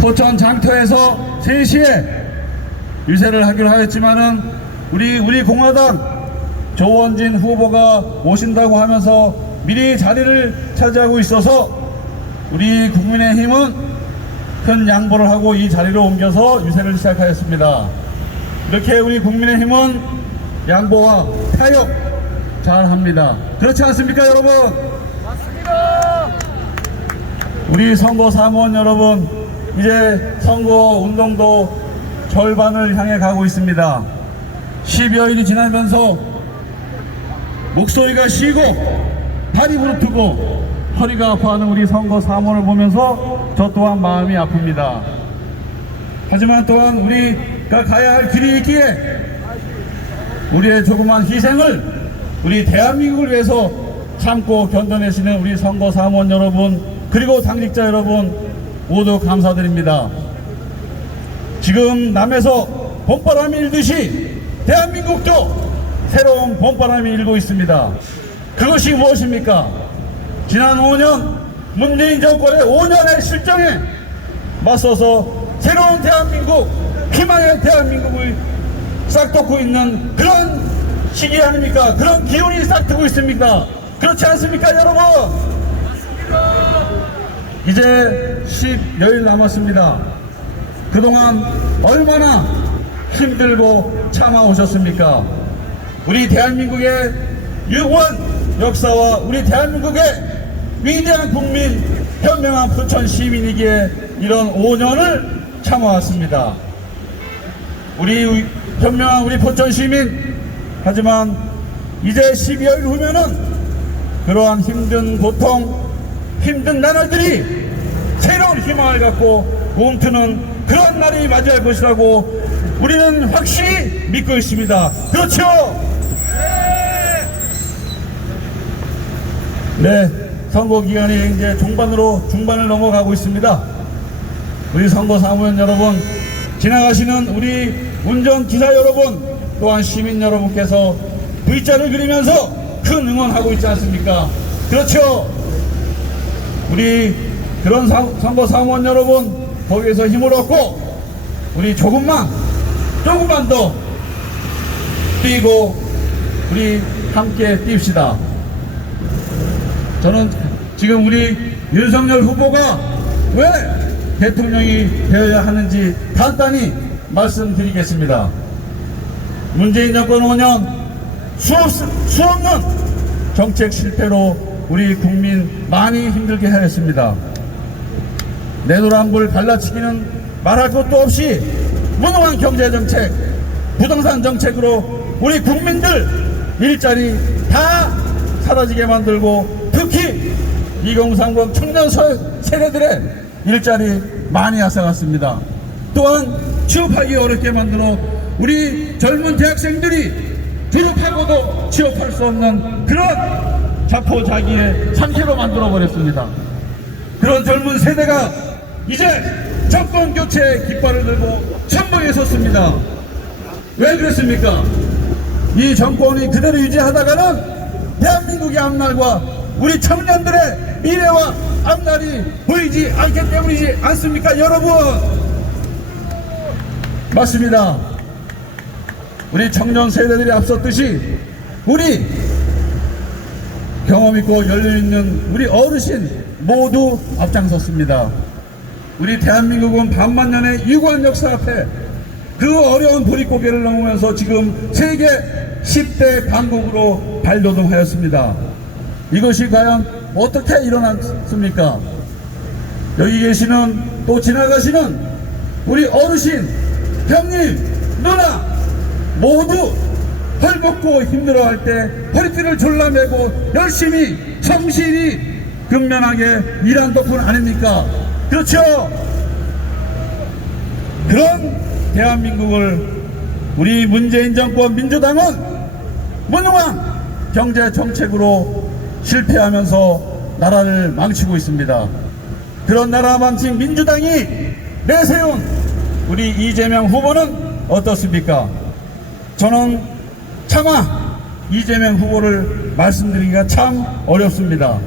포천 장터에서 3시에 유세를 하기로 하였지만은 우리 우리 공화당 조원진 후보가 오신다고 하면서 미리 자리를 차지하고 있어서 우리 국민의힘은 큰 양보를 하고 이 자리로 옮겨서 유세를 시작하였습니다. 이렇게 우리 국민의힘은 양보와 타협 잘 합니다. 그렇지 않습니까, 여러분? 우리 선거 사무원 여러분, 이제 선거 운동도 절반을 향해 가고 있습니다. 10여일이 지나면서 목소리가 쉬고 발이 부르트고 허리가 아파하는 우리 선거 사무원을 보면서 저 또한 마음이 아픕니다. 하지만 또한 우리가 가야 할 길이 있기에 우리의 조그만 희생을 우리 대한민국을 위해서 참고 견뎌내시는 우리 선거 사무원 여러분 그리고 당직자 여러분 모두 감사드립니다. 지금 남에서 봄바람이 일듯이 대한민국도 새로운 봄바람이 일고 있습니다. 그것이 무엇입니까? 지난 5년 문재인 정권의 5년의 실정에 맞서서 새로운 대한민국, 희망의 대한민국을 싹돋고 있는 그런 시기 아닙니까? 그런 기운이 싹트고 있습니까? 그렇지 않습니까, 여러분? 이제 10여일 남았습니다. 그동안 얼마나 힘들고 참아오셨습니까? 우리 대한민국의 유구한 역사와 우리 대한민국의 위대한 국민, 현명한 부천 시민이기에 이런 5년을 참아왔습니다. 우리 현명한 우리 포천 시민 하지만 이제 12월 후면은 그러한 힘든 고통 힘든 나날들이 새로운 희망을 갖고 움트는 그런 날이 맞이할 것이라고 우리는 확실히 믿고 있습니다. 그렇죠? 네, 선거 기간이 이제 중반으로 중반을 넘어가고 있습니다. 우리 선거 사무원 여러분, 지나가시는 우리 운전 기사 여러분, 또한 시민 여러분께서 V자를 그리면서 큰 응원하고 있지 않습니까? 그렇죠? 우리 그런 사- 선거 사무원 여러분, 거기에서 힘을 얻고, 우리 조금만, 조금만 더 뛰고, 우리 함께 뜁시다. 저는 지금 우리 윤석열 후보가 왜 대통령이 되어야 하는지 간단히 말씀드리겠습니다. 문재인 정권 5년 수없, 수없는 정책 실패로 우리 국민 많이 힘들게 하였습니다. 내노란불 갈라치기는 말할 것도 없이 무능한 경제정책, 부동산 정책으로 우리 국민들 일자리 다 사라지게 만들고 특히 2030 청년 서- 세대들의 일자리 많이 앗아갔습니다. 또한 취업하기 어렵게 만들어 우리 젊은 대학생들이 졸업하고도 취업할 수 없는 그런 자포자기의 상태로 만들어 버렸습니다. 그런 젊은 세대가 이제 정권 교체 깃발을 들고 천막에 섰습니다. 왜 그랬습니까? 이 정권이 그대로 유지하다가는 대한민국의 앞날과 우리 청년들의 미래와 앞날이 보이지 않기 때문이지 않습니까, 여러분? 맞습니다. 우리 청년 세대들이 앞섰듯이 우리 경험 있고 열려 있는 우리 어르신 모두 앞장섰습니다. 우리 대한민국은 반만 년의 유구한 역사 앞에 그 어려운 보릿고개를 넘으면서 지금 세계 10대 강국으로 발돋움하였습니다. 이것이 과연 어떻게 일어났습니까? 여기 계시는 또 지나가시는 우리 어르신, 형님, 누나 모두 헐벗고 힘들어할 때 허리띠를 졸라매고 열심히 성실히 근면하게 일한 덕분 아닙니까? 그렇죠? 그런 대한민국을 우리 문재인 정권 민주당은 무능한 경제 정책으로 실패하면서 나라를 망치고 있습니다. 그런 나라 망친 민주당이 내세운 우리 이재명 후보는 어떻습니까? 저는 차마 이재명 후보를 말씀드리기가 참 어렵습니다.